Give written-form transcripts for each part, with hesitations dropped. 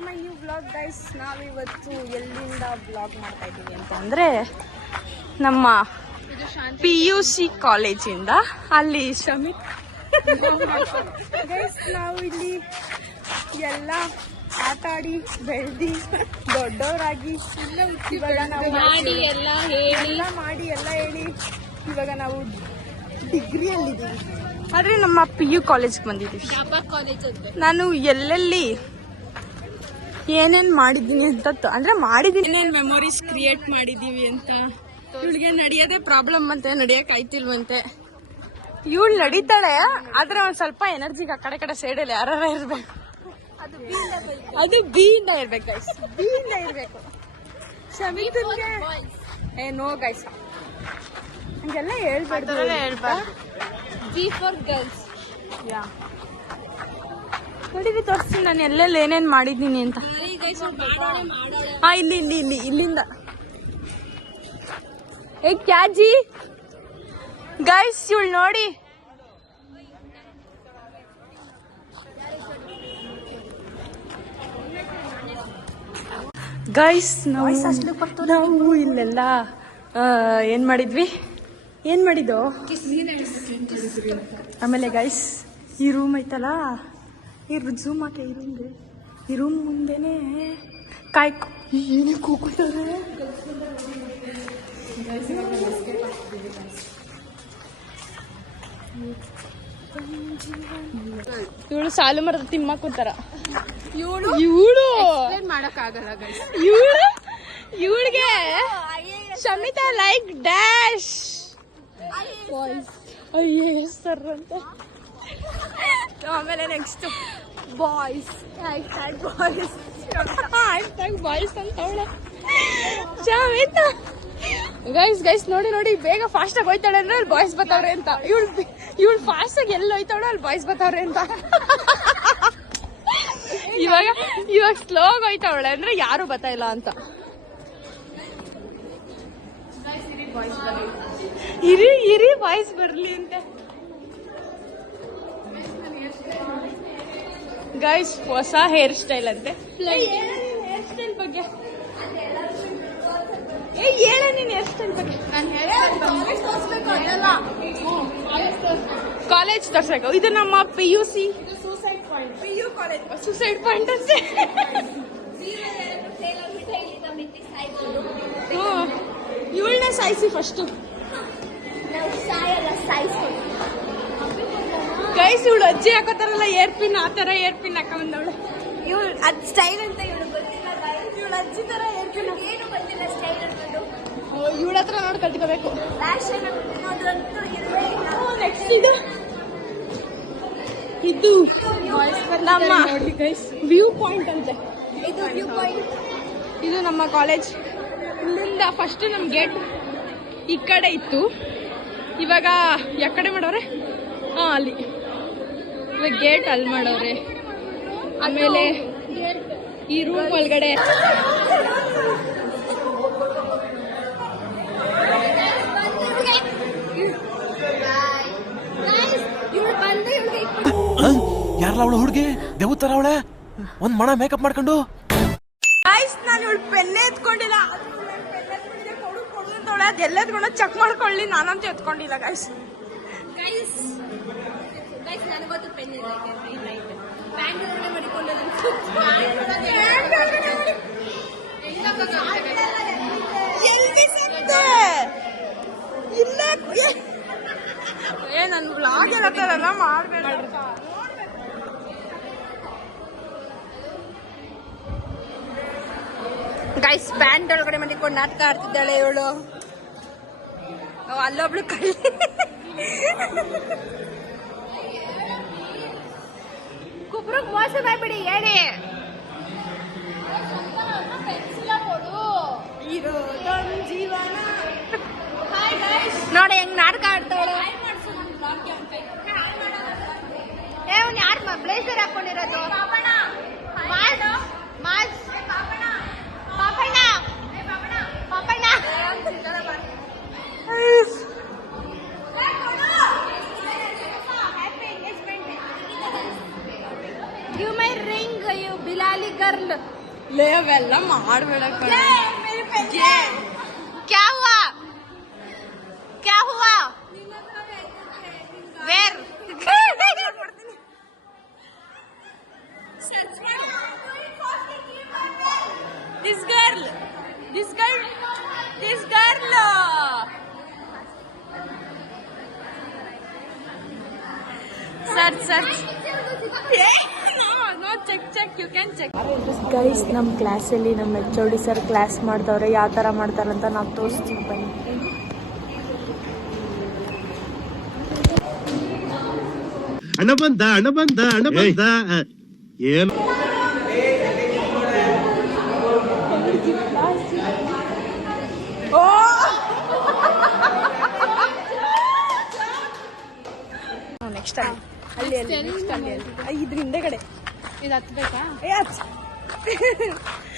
To my new vlog guys. ನಾವಿವತ್ತು ಎಲ್ಲಿಂದ blog ಮಾಡ್ತಾ ಇದ್ದೀವಿ ಅಂತ ಅಂದರೆ ನಮ್ಮ PUC ಕಾಲೇಜಿಂದ. ಅಲ್ಲಿ ಶಮಿತ್ ಗೈಸ್, ನಾವು ಇಲ್ಲಿ ಎಲ್ಲ ಆಟ ಆಡಿ ಬೆಳೆದಿ ದೊಡ್ಡವರಾಗಿ ಇವಾಗ ನಾವು ಎಲ್ಲ ಹೇಳಿ ಇವಾಗ ನಾವು ಡಿಗ್ರಿಯಲ್ಲಿದ್ದೀವಿ. ಆದರೆ ನಮ್ಮ PU ಕಾಲೇಜ್ಗೆ ಬಂದಿದ್ದೀವಿ. ನಾನು ಎಲ್ಲೆಲ್ಲಿ ಏನೇನು ಮಾಡಿದ್ದೀನಿ ಅಂತ ಅಂದರೆ ಮಾಡಿದ್ದೀನಿ, ಏನೇನು ಮೆಮೊರೀಸ್ ಕ್ರಿಯೇಟ್ ಮಾಡಿದ್ದೀವಿ ಅಂತ. ಇವಳಿಗೆ ನಡೆಯೋದೇ ಪ್ರಾಬ್ಲಮ್ ಅಂತೆ, ನಡೆಯೋಕೆ ಆಯ್ತಿಲ್ವಂತೆ. ಇವಳು ನಡೀತಾಳೆ, ಆದರೆ ಒಂದು ಸ್ವಲ್ಪ ಎನರ್ಜಿಗೆ ಆ ಕಡೆ ಸೈಡಲ್ಲಿ ಯಾರು ಇರಬೇಕು. ಅದು ಬಿಯಿಂದ ಇರ್ಬೇಕು ಗೈಸ್, ಬಿಯಿಂದ ಇರಬೇಕು. ಶಮಿತನ್ಗೆ ನೋ ಗೈಸ್ ಹಂಗೆಲ್ಲ ಹೇಳ್ಬಾರ್ದು. B for girls. ಯಾ ನೋಡಿ ತೋರಿಸ್ತೀನಿ ನಾನು ಎಲ್ಲೆಲ್ಲಿ ಏನೇನು ಮಾಡಿದ್ದೀನಿ ಅಂತ. ಹಾ, ಇಲ್ಲಿಂದ ಏ ಕ್ಯಾಜಿ ಗೈಸ್, ಇವಳು ನೋಡಿ. ಗೈಸ್, ನಾವು ಇಲ್ಲೆಲ್ಲ ಏನ್ ಮಾಡಿದ್ದು ಆಮೇಲೆ ಗೈಸ್, ಈ ರೂಮ್ ಐತಲ್ಲ, ಈ ಝೂಮ್ ಆಟ ಈ ರೂಮ್ ಮುಂದೆನೆ ಏನೇ ಕೂಗುತ್ತಾರೆ. ಇವಳು ಸಾಲು ಮರದ ತಿಮ್ಮ ಕೂತಾರ. ಇವಳು ಮಾಡಕ್ಕಾಗಲ್ಲ. ಇವಳಿಗೆ Shamita like dash IAS sir ಅಂತ. ಆಮೇಲೆ ನೆಕ್ಸ್ಟ್ ಬಾಯ್ಸ್ ಬಾಯ್ಸ್ ಅಂತ ಅವಳ ಶಮಿತಾ. ಗೈಸ್ ನೋಡಿ ಬೇಗ ಫಾಸ್ಟ್ ಆಗಿ ಹೋಯ್ತಾಳೆ ಅಂದ್ರೆ ಅಲ್ಲಿ ಬಾಯ್ಸ್ ಬರ್ತಾವ್ರೆ ಅಂತ. ಇವಳು ಫಾಸ್ಟ್ ಆಗಿ ಎಲ್ಲಿ ಹೋಯ್ತಾಳೆ ಅಲ್ಲಿ ಬಾಯ್ಸ್ ಬರ್ತಾವ್ರೆ ಅಂತ. ಇವಾಗ ಸ್ಲೋ ಆಗಿ ಹೋಯ್ತಾವಳೆ ಅಂದ್ರೆ ಯಾರು ಬರ್ತಾ ಇಲ್ಲ ಅಂತ. ಇರಿ ಬಾಯ್ಸ್ ಬರ್ಲಿ ಅಂತ. ಗೈಸ್, ಹೊಸ ಹೇರ್ ಸ್ಟೈಲ್ ಅಂತೆ. ಹೇರ್ ಸ್ಟೈಲ್ ಬಗ್ಗೆ ಹೇಳ ನೀನ್. ಹೇರ್ ಸ್ಟೈಲ್ ಬಗ್ಗೆ ಕಾಲೇಜ್ ತೋರ್ಸ್ಬೇಕು. ಇದು ನಮ್ಮ PUC ಸೂಸೈಡ್ ಪಾಯಿಂಟ್ ಅಂತೆ. ಇವಳನ್ನೇ ಸಾಯಿಸಿ ಫಸ್ಟ್ ಗೈಸ್. ಇವಳು ಅಜ್ಜಿ ಹಾಕೋತಾರಲ್ಲ ಏರ್ ಪಿನ್, ಆ ತರ ಏರ್ ಪಿನ್ ಹಾಕೊಂಡವಳು. ಇವಳು ಅದ್ ಸ್ಟೈಲ್ ಅಂತ ಇವಳು ಗೊತ್ತಿಲ್ಲ. ಇವಳು ಅಜ್ಜಿ ತರ ಏರ್ ಪಿನ್ ಏನು ಗೊತ್ತಿಲ್ಲ ಸ್ಟೈಲ್ ಅನ್ನೋದು. ಇವಳ ಹತ್ರ ನೋಡಿ ಕಲ್ತ್ಕೋಬೇಕು. ನೆಕ್ಸ್ಟ್ ಇದು ನಮ್ಮ ವ್ಯೂ ಪಾಯಿಂಟ್ ಅಂತೆ. ಇದು ವ್ಯೂ ಪಾಯಿಂಟ್. ಇದು ನಮ್ಮ ಕಾಲೇಜ್. ಇಲ್ಲಿಂದ ಫಸ್ಟ್ ನಮ್ ಗೇಟ್ ಈ ಕಡೆ ಇತ್ತು, ಇವಾಗ ಯಾಕಡೆ ಮಾಡವ್ರೆ? ಅಲ್ಲಿ ಇವಾಗ ಗೇಟ್ ಅಲ್ಲಿ ಮಾಡವ್ರೆ. ಆಮೇಲೆ ಈ ರೂಮ್ ಒಳಗಡೆ ಯಾರಲ್ಲ ಅವಳು ಹುಡುಗಿ ದೇವತರ ಅವಳೆ ಒಂದ್ ಮಣ ಮೇಕಪ್ ಮಾಡ್ಕೊಂಡು. ನಾನು ಇವಳು ಪೆನ್ನೆ ಎತ್ಕೊಂಡಿಲ್ಲ, ಅದೆಲ್ಲ ಎತ್ಕೊಂಡು ಚೆಕ್ ಮಾಡ್ಕೊಳ್ಳಿ. ನಾನಂತೂ ಎತ್ಕೊಂಡಿಲ್ಲ ಗೈಸ್. ನನಗೊತ್ತು ಪೆನ್ ಇಲ್ಲ, ನನ್ ಬ್ಲಾಗ್ ಎಲ್ಲ ಮಾಡ್ಬೇಕು. ಗೈಸ್, ಪ್ಯಾಂಟ್ ಒಳಗಡೆ ಮಡಿಕೊಂಡು ನಾಟಕ ಆಡ್ತಿದ್ದಾಳೆ ಇವಳು. ಅಲ್ಲೊಬ್ಳು ಕಳ್ಳಿ. ಕುಬ್ರಗ್ ಮೋಸ ಮಾಡ್ಬಿಡಿ ಹೇಳಿ. ಜೀವನ ನೋಡಿ ಹೆಂಗ್ ನಾಟಕ ಆಡ್ತಾವಳು. ಯಾರು ಬ್ಲೇಸರ್ ಹಾಕೊಂಡಿರೋದು? Give my ring, you Bilali. Girl ಲೇ ಅವೆಲ್ಲ ಮಾಡ್ಬೇಡ ಕಣೆ. क्या हुआ क्या हुआ where This girl. Search. No, check. You can check. Guys ನಮ್ಮ ಕ್ಲಾಸಲ್ಲಿ ನಮ್ಮ HOD ಸರ್ ಕ್ಲಾಸ್ ಮಾಡ್ದವ್ರೆ ಯಾವ ಥರ ಮಾಡ್ತಾರಂತ ನಾವು ತೋರಿಸ್ತೀವಿ ಬನ್ನಿ. ಹಣ ಬಂದ ಏನು ನೆಕ್ಸ್ಟ್ ಅಲ್ಲಿ ಇದ್ರ ಹಿಂದೆಗಡೆ ಇದು ಹತ್ಬೇಕಾ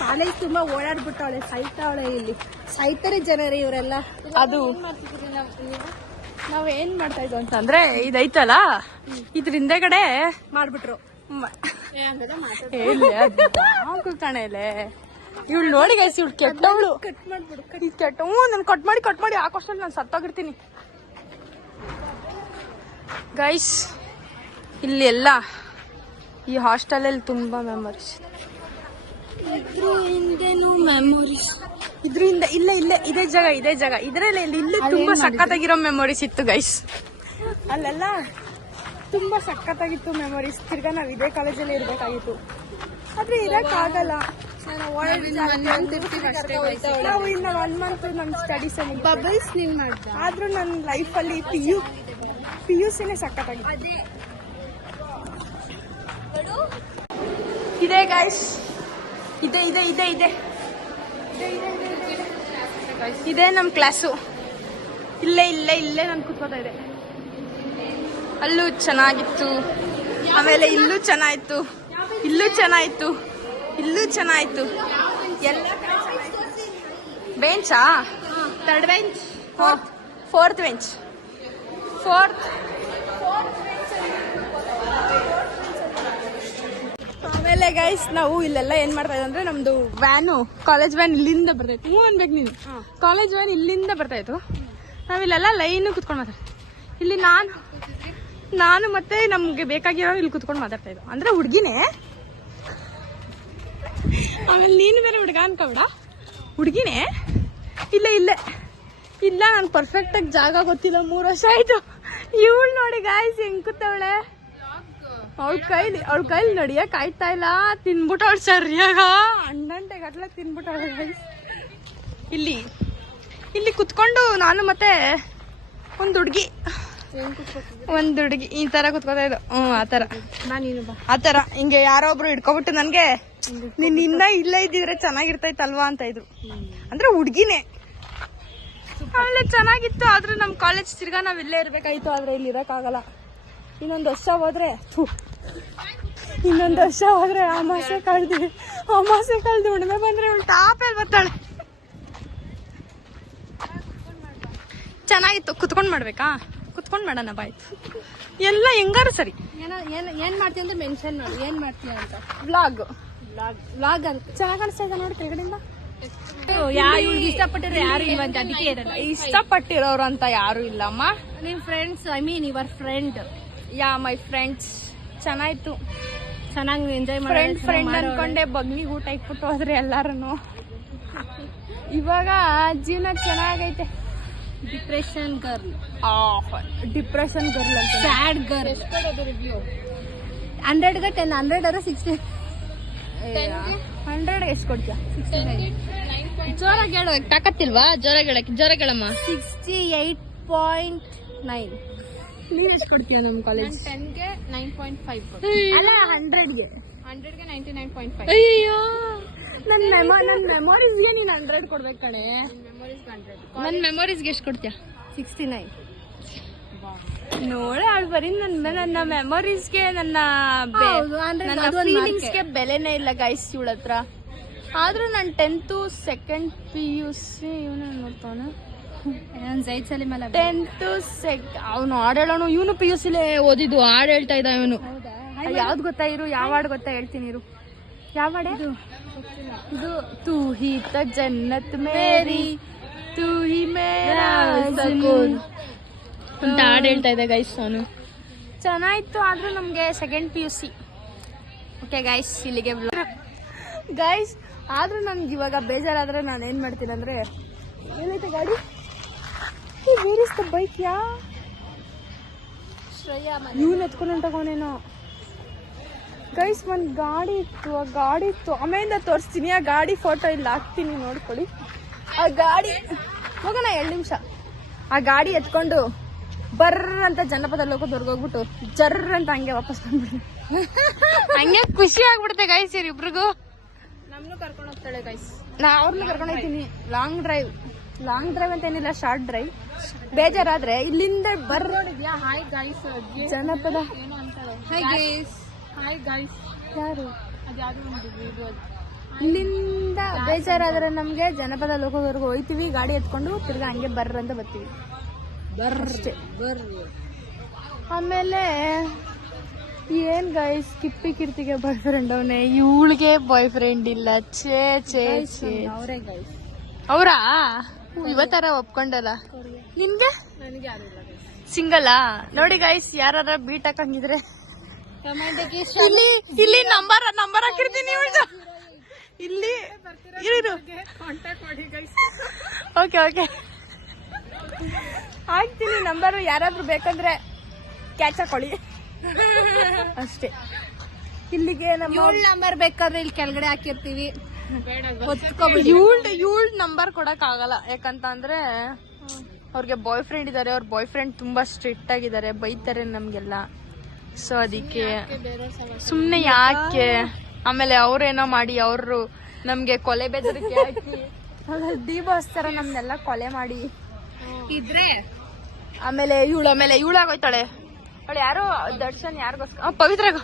ಕಾಲೇಜ್ ತುಂಬಾ ಓಡಾಡ್ಬಿಟ್ಟವಳೆ ಸೈತಾವಳೆ ಇಲ್ಲಿ ಸೈತಾರೆ ಜನರೇ ಇವರೆಲ್ಲ. ಅದು ನಾವ್ ಏನ್ ಮಾಡ್ತಾ ಇದ್ವು ಅಂತಂದ್ರೆ ಇದೈತಲ್ಲ ಇದ್ರ ಹಿಂದೆಗಡೆ ಮಾಡ್ಬಿಟ್ರು. ಕಣೆಲೆ ಇವಳು ನೋಡಿ ಗೈಸ್ ಇವಳು ಕೆಟ್ಟವಳು. ಕಟ್ ಮಾಡ್ಬಿಡು. ನಾನು ಕಟ್ ಮಾಡಿ ಹಾಕೋಷ್ಟಲ್ಲಿ ನಾನು ಸತ್ತೋಗಿರ್ತೀನಿ ಗೈಸ್. ಇಲ್ಲಿ ಎಲ್ಲ ಈ ಹಾಸ್ಟೆಲಲ್ಲಿ ತುಂಬಾ ಮೆಮೊರೀಸ್. ಇದ್ರ ಹಿಂದೆನೂ ಮೆಮೊರೀಸ್. ಇದ್ರಿಂದ ಇದೇ ಜಾಗ ಇದ್ರಲ್ಲಿ ಇಲ್ಲಿ ತುಂಬಾ ಸಖತ್ತಾಗಿರೋ ಮೆಮೊರೀಸ್ ಇತ್ತು ಗೈಸ್. ಅಲ್ಲೆಲ್ಲ ತುಂಬಾ ಸಖತ್ತಾಗಿತ್ತು ಮೆಮೊರೀಸ್. ತಿರ್ಗಾ ನಾವ್ ಇದೇ ಕಾಲೇಜಲ್ಲಿ ಇರ್ಬೇಕಾಗಿತ್ತು ಆದ್ರೆ ಇರಕ್ ಆಗಲ್ಲ. ನಾವು ಇನ್ನ 1 month ನಮ್ ಸ್ಟಡೀಸ್ ಬಬಲ್ಸ್ ನೀವು ಮಾಡ್ತಾ ಆದ್ರೂ ನನ್ನ ಲೈಫಲ್ಲಿ PUCನೇ ಸಖತ್ತಾಗಿತ್ತು. ಇದೆ ಗೈಸ್ ಇದೆ ಇದೇ ನಮ್ ಕ್ಲಾಸು. ಇಲ್ಲೇ ನಾನು ಕೂತ್ಕೋತಾ ಇದೆ. ಅಲ್ಲೂ ಚೆನ್ನಾಗಿತ್ತು, ಆಮೇಲೆ ಇಲ್ಲೂ ಚೆನ್ನಾಗಿತ್ತು ಎಲ್ಲ ಬೆಂಚಾ. 3rd bench 4th bench ಆಮೇಲೆ ಗೈಸ್ ನಾವು ಇಲ್ಲೆಲ್ಲ ಏನ್ ಮಾಡ್ತಾ ಇದ್ವಿ ಅಂದ್ರೆ ನಮ್ದು ಕಾಲೇಜ್ ವ್ಯಾನ್ ಇಲ್ಲಿಂದ ಬರ್ತಾಯಿತ್ತು. ಅನ್ಬೇಕು ನೀನು. ಕಾಲೇಜ್ ವ್ಯಾನ್ ಇಲ್ಲಿಂದ ಬರ್ತಾಯಿತ್ತು. ನಾವಿಲ್ಲೆಲ್ಲ ಲೈನ್ ಕುತ್ಕೊಂಡು ಮಾತಾಡ್ತೀವಿ. ಇಲ್ಲಿ ನಾನು ಮತ್ತೆ ನಮ್ಗೆ ಬೇಕಾಗಿರೋ ಇಲ್ಲಿ ಕುತ್ಕೊಂಡು ಮಾತಾಡ್ತಾ ಇದ್ವು. ಅಂದ್ರೆ ಹುಡ್ಗಿನೇ. ಆಮೇಲೆ ನೀನು ಬೇರೆ ಹುಡ್ಗ ಅನ್ಕೋಬೇಡ, ಹುಡ್ಗಿನೇ. ಇಲ್ಲ ನಾನು ಪರ್ಫೆಕ್ಟ್ ಆಗಿ ಜಾಗ ಗೊತ್ತಿಲ್ಲ. 3 ವರ್ಷ ಆಯ್ತು. ಇವಳು ನೋಡಿ ಗಾಯ್ಸ್ ಹೆಂಗ್ ಕೂತವಳೆ. ಅವಳ ಕೈಲಿ ನಡಿಯಕ್ ಆಯ್ತಾ ಇಲ್ಲ. ತಿನ್ಬಿಟ್ಟವಳು ಸರಿಯಾಗ ಅಂಡಂಟೆ ಗಟ್ಲೆ ತಿನ್ಬಿಟ್ಟವಳೆ ಗೈಸ್. ಇಲ್ಲಿ ಕುತ್ಕೊಂಡು ನಾನು ಮತ್ತೆ ಒಂದ್ ಹುಡ್ಗಿ ಈ ತರ ಕುತ್ಕೋತಾ ಇದ್ದು. ಆತರ ಹಿಂಗೆ ಯಾರೋ ಒಬ್ರು ಹಿಡ್ಕೊಬಿಟ್ಟು ನನ್ಗೆ ನೀನ್ ಇನ್ನ ಇಲ್ಲೇ ಇದ್ದಿದ್ರೆ ಚೆನ್ನಾಗಿರ್ತೈತಲ್ವಾ ಅಂತ ಇದ್ರು. ಅಂದ್ರೆ ಹುಡ್ಗಿನೇ. ಆಮೇಲೆ ಚೆನ್ನಾಗಿತ್ತು. ಆದ್ರೆ ನಮ್ ಕಾಲೇಜ್ ತಿರ್ಗಾ ನಾವ್ ಇಲ್ಲೇ ಇರ್ಬೇಕಾಯ್ತು. ಆದ್ರೆ ಇಲ್ಲಿ ಇರಕ್ಕಾಗಲ್ಲ. ಇನ್ನೊಂದು ವರ್ಷ ಹೋದ್ರೆ ಅಮಾಸೆ ಕಳ್ದು ಉಣ್ಮೆ ಬಂದ್ರೆ ಇವಳು ಟಾಪಲ್ಲಿ ಬರ್ತಾಳೆ. ಚೆನ್ನಾಗಿತ್ತು. ಕುತ್ಕೊಂಡ್ ಮಾಡ್ಬೇಕಾ? ಕುತ್ಕೊಂಡ್ ಮಾಡೋಣ ಬಾಯ್ತು. ಎಲ್ಲ ಹೆಂಗಾರು ಸರಿ. ಏನ್ ಮಾಡ್ತೀಯ ಅಂತ ಮೆನ್ಷನ್ ಮಾಡಿ. ಏನ್ ಮಾಡ್ತೀಯ ಅಂತ ವ್ಲಾಗ್ ಅಂತ ಚೆನ್ನಾಗಿ ಕಾಣಿಸ್ತಾ ಇದೆ ನೋಡಿ ಕೆಳಗಡೆಯಿಂದ. ಇಷ್ಟಪಟ್ಟಿರೋ ಯಾರು ಇಲ್ವಂತ ಅದಕ್ಕೆ ಇರಲ್ಲ. ಇಷ್ಟಪಟ್ಟಿರೋರು ಅಂತ ಯಾರು ಇಲ್ಲಮ್ಮ. ನಿಮ್ friends your friend. My friends ಚೆನ್ನಾಯ್ತು. ಚೆನ್ನಾಗಿ ಎಂಜಾಯ್ ಫ್ರೆಂಡ್ ಅನ್ಕೊಂಡೆ ಬಗ್ನಿಗೆ ಊಟ ಇಟ್ಬಿಟ್ಟು ಹೋದ್ರೆ ಎಲ್ಲಾರು. ಇವಾಗ ಜೀವನ ಚೆನ್ನಾಗೈತೆ. ಡಿಪ್ರೆಷನ್ ಗರ್ಲ್ ಅಂತ ಸ್ಯಾಡ್ ಗರ್ಲ್. 100ಗೆ 10, 100 or 60. 100 ಎಷ್ಟು ಕೊಡ್ತೀಯ? ಜೋರಾಗಿ ಹೇಳ ತಾಕತ್ತಿಲ್ವಾ? ಜೋರಾಗಿ ಹೇಳಮ್ಮ. 68.9. ನೀನ್ ಎಷ್ಟು ಕೊಡ್ತೀಯ ನಮ್ಮ ಕಾಲೇಜ್? 10ಗೆ 9.5 ಅಲ್ಲ 100ಗೆ 99.5. ಅಯ್ಯೋ ನನ್ನ ಮೆಮೊರೀಸ್ಗೆ ನೀನ್ 100 ಕೊಡ್ಬೇಕು ಕಣೆ. ನನ್ನ ಮೆಮೊರೀಸ್ಗೆ ಎಷ್ಟು ಕೊಡ್ತೀಯ? 69. ನೋಡ ಅವಳು ಬರೀ ನನ್ನ ಮೆಮೊರೀಸ್ಗೆ ನನ್ನ ಫೀಲಿಂಗ್ಸ್ಗೆ ಬೆಲೆನೇ ಇಲ್ಲ ಗೈಸ್ ಇವಳ ಹತ್ರ. ಆದ್ರೂ ನಾನು 10th 2nd PUC ಇವನು ನೋಡ್ತಾವನ. 10th ಅವನು ಹಾಡು ಹೇಳೋನು. ಇವನು PUCಲೇ ಓದಿದ್ದು. ಹಾಡು ಹೇಳ್ತಾ ಇದ್ದ ಇವನು. ಯಾವ್ದು ಗೊತ್ತಾ? ಯಾವ ಹಾಡು ಗೊತ್ತಾ ಹೇಳ್ತೀನಿ ಇರು. ಯಾವ ಹಾಡೆ ಇದು ತೂ ಹಿ ತ ಜನ್ನತ್ ಮೇರಿ ತೂ ಹಿ ಮೇರಾ ಸುಕೂನ್ ಅಂತ ಹಾಡು ಹೇಳ್ತಾ ಇದ್ದೆ ಗೈಸ್ ನಾನು. ಚೆನ್ನಾಗಿತ್ತು. ಆದ್ರೂ ನಮ್ಗೆ ಸೆಕೆಂಡ್ PUC. ಓಕೆ ಗೈಸ್, ಇಲ್ಲಿಗೆ ಗೈಸ್ ಆದ್ರೂ ನನ್ಗೆ ಇವಾಗ ಬೇಜಾರಾದ್ರೆ ನಾನು ಏನ್ ಮಾಡ್ತೀನಿ ಅಂದ್ರೆ, ಏನೈತೆ ಗಾಡಿ, ವೇರ್ ಇಸ್ ದ ಬೈಕ್ ಯಾ ಇವ್ನು ಎತ್ಕೊಂಡು ಹೊಂಟೋಗೋನೇನೋ. ಗೈಸ್ ಒಂದ್ ಗಾಡಿ ಇತ್ತು, ಆ ಗಾಡಿ ಇತ್ತು, ಆಮೇಲಿಂದ ತೋರಿಸ್ತೀನಿ. ಆ ಗಾಡಿ ಫೋಟೋ ಇಲ್ಲಿ ಹಾಕ್ತೀನಿ, ನೋಡ್ಕೊಳ್ಳಿ. ಆ ಗಾಡಿ ಹೋಗೋಣ 2 ನಿಮಿಷ. ಆ ಗಾಡಿ ಎತ್ಕೊಂಡು ಬರ್ರ ಅಂತ ಜನಪದ ಲೋಕದವರೆಗೆ ಹೋಗ್ಬಿಟ್ಟು ಜರ್ರ ಅಂತ ಹಂಗೆ ವಾಪಸ್ ಬಂದ್ಬಿಟ್ಟು ಹಂಗೆ ಖುಷಿ ಆಗ್ಬಿಡುತ್ತೆ ಗೈಸ್ ಇವ್ರಿಬ್ರಿಗೂ. ನಮ್ಮನ್ನು ಕರ್ಕೊಂಡು ಹೋಗ್ತಾಳೆ ಗೈಸ್. ನಾ ಅವ್ರನ್ನ ಕರ್ಕೊಂಡು ಹೋಗ್ತೀನಿ. ಲಾಂಗ್ ಡ್ರೈವ್ ಅಂತ ಏನಿಲ್ಲ, ಶಾರ್ಟ್ ಡ್ರೈವ್. ಬೇಜಾರಾದ್ರೆ ಇಲ್ಲಿಂದ ನೋಡಿದ್ಯಾ? ಹಾಯ್ ಗೈಸ್ ಜನಪದ ಏನೋ ಅಂತಾಳೆ. Hi guys. ಹಾಯ್ ಗೈಸ್ ಯಾರು ಅದ್ಯಾವುದೋ ಒಂದು ವಿಡಿಯೋ. ಇಲ್ಲಿಂದ ಬೇಜಾರಾದ್ರೆ ನಮ್ಗೆ ಜನಪದ ಲೋಕದವರೆಗೂ ಹೋಯ್ತೀವಿ ಗಾಡಿ ಎತ್ಕೊಂಡು, ತಿರ್ಗಾ ಹಂಗೆ ಬರ್ರ ಅಂತ ಬರ್ತೀವಿ. ಅಷ್ಟೇ. ಆಮೇಲೆ ಏನ್ ಗೈಸ್, ಕಿಪ್ಪಿ ಕೀರ್ತಿಗೆ ಬಾಯ್ ಫ್ರೆಂಡ್ ಅವನೇ, ಇವಳಿಗೆ ಬಾಯ್ ಫ್ರೆಂಡ್ ಇಲ್ಲ. ಛೇ ಛೇ ಛೇ. ಅವರೇ ಗೈಸ್. ಅವ್ರಾ ಇವತ್ತರ ಒಪ್ಕೊಂಡಲ್ಲ. ನಿಮ್ಗೆ ನನಗೆ ಯಾರು ಇಲ್ಲ ಸಿಂಗಲ್ಲಾ? ನೋಡಿ ಗೈಸ್, ಯಾರ ಬೀಟ್ ಹಾಕಂಗಿದ್ರೆ ಇಲ್ಲಿ ನಂಬರ್ ಹಾಕಿರ್ತೀನಿ. ಇಲ್ಲಿ ಇರು. ಕಾಂಟ್ಯಾಕ್ಟ್ ಮಾಡಿ ಗೈಸ್. ಓಕೆ ಹಾಕ್ತೀನಿ ನಂಬರು, ಯಾರಾದ್ರೂ ಬೇಕಂದ್ರೆ ಕ್ಯಾಚ್ ಹಾಕೊಳ್ಳಿ ಅಷ್ಟೇ. ಇಲ್ಲಿಗೆ ನಮ್ಮ ನಂಬರ್ ಬೇಕಾದ್ರೆ ಇಲ್ಲಿ ಕೆಳಗಡೆ ಹಾಕಿರ್ತೀವಿ. ಇವಳ್ ನಂಬರ್ ಕೊಡಕ್ ಆಗಲ್ಲ. ಯಾಕಂತ ಅಂದ್ರೆ ಅವ್ರಿಗೆ ಬಾಯ್ ಫ್ರೆಂಡ್ ಇದಾರೆ. ಅವ್ರ ಬಾಯ್ ಫ್ರೆಂಡ್ ತುಂಬಾ ಸ್ಟ್ರಿಕ್ಟ್ ಆಗಿದ್ದಾರೆ, ಬೈತಾರೆ ನಮ್ಗೆಲ್ಲ. ಸೊ ಅದಕ್ಕೆ ಸುಮ್ನೆ ಯಾಕೆ, ಆಮೇಲೆ ಅವ್ರೇನೋ ಮಾಡಿ ಅವರು ನಮ್ಗೆ ಕೊಲೆ ಬೆದರಿಕೆ ಹಾಕಿ ಡಿಬೋಸ್ ತರ ನಮ್ನೆಲ್ಲ ಕೊಲೆ ಮಾಡಿ ಇದ್ರೆ ಆಮೇಲೆ ಇವಳಾಗೋಯ್ತಾಳೆ. ಅವಳು ಯಾರೋ ದರ್ಶನ್ ಯಾರಿಗೋಸ್ಕರ ಪವಿತ್ರಗ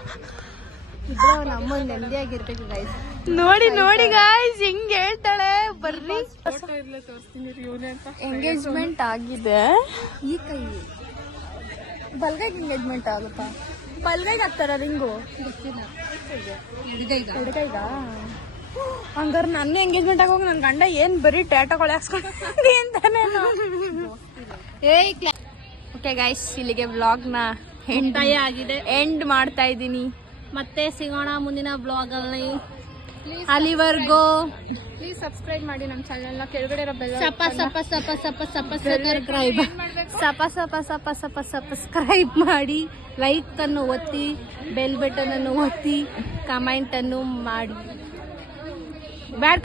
ನಮ್ಮ ನೆಮ್ಮದಿಯಾಗಿರ್ಬೇಕು ಗೈಸ್. ನೋಡಿ ಗಾಯ್ಸ್ ಹೆಂಗ್ ಹೇಳ್ತಾಳೆ. ಬರ್ರಿ, ಎಂಗೇಜ್ಮೆಂಟ್ ಆಗಿದೆ. ಈ ಕೈ ಬಲ್ಗೈಗೆ ಎಂಗೇಜ್ಮೆಂಟ್ ಆಗುತ್ತಾ? ಬಲ್ಗೈಗೆ ಹಾಕ್ತಾರ ರಿಂಗು? ಎಡಗೈಗ? ಹಂಗಾರೆ ನನ್ನ ಎಂಗೇಜ್ಮೆಂಟ್ ಆಗೋಗಿ ನನ್ ಗಂಡ ಏನ್ ಬರೀ ಟ್ಯಾಟೋ ಕೊಳೆ ಹಾಕ್ಸ್ಕೊಂಡಿ ಅಂತಾನೆ. ಓಕೆ ಗೈಸ್, ಇಲ್ಲಿಗೆ ವ್ಲಾಗ್ ನ ಆಗಿದೆ. ಎಂಡ್ ಮಾಡ್ತಾ ಇದ್ದೀನಿ. ಮತ್ತೆ ಸಿಗೋಣ ಮುಂದಿನ ಬ್ಲಾಗ್ ಅಲ್ಲಿ. ಅಲ್ಲಿವರೆಗೂ ಪ್ಲೀಸ್ ಸಬ್ಸ್ಕ್ರೈಬ್ ಮಾಡಿ ನಮ್ಮ ಚಾನೆಲ್ ನ. ಕೆಳಗಡೆ ಇರೋ ಬೆಲ್ ಸಬ್ಸ್ಕ್ರೈಬ್ ಮಾಡಿ, ಲೈಕ್ ಅನ್ನು ಒತ್ತಿ, ಬೆಲ್ ಬಟನ್ ಅನ್ನು ಒತ್ತಿ, ಕಮೆಂಟ್ ಅನ್ನು ಮಾಡಿ. ಬ್ಯಾಡ್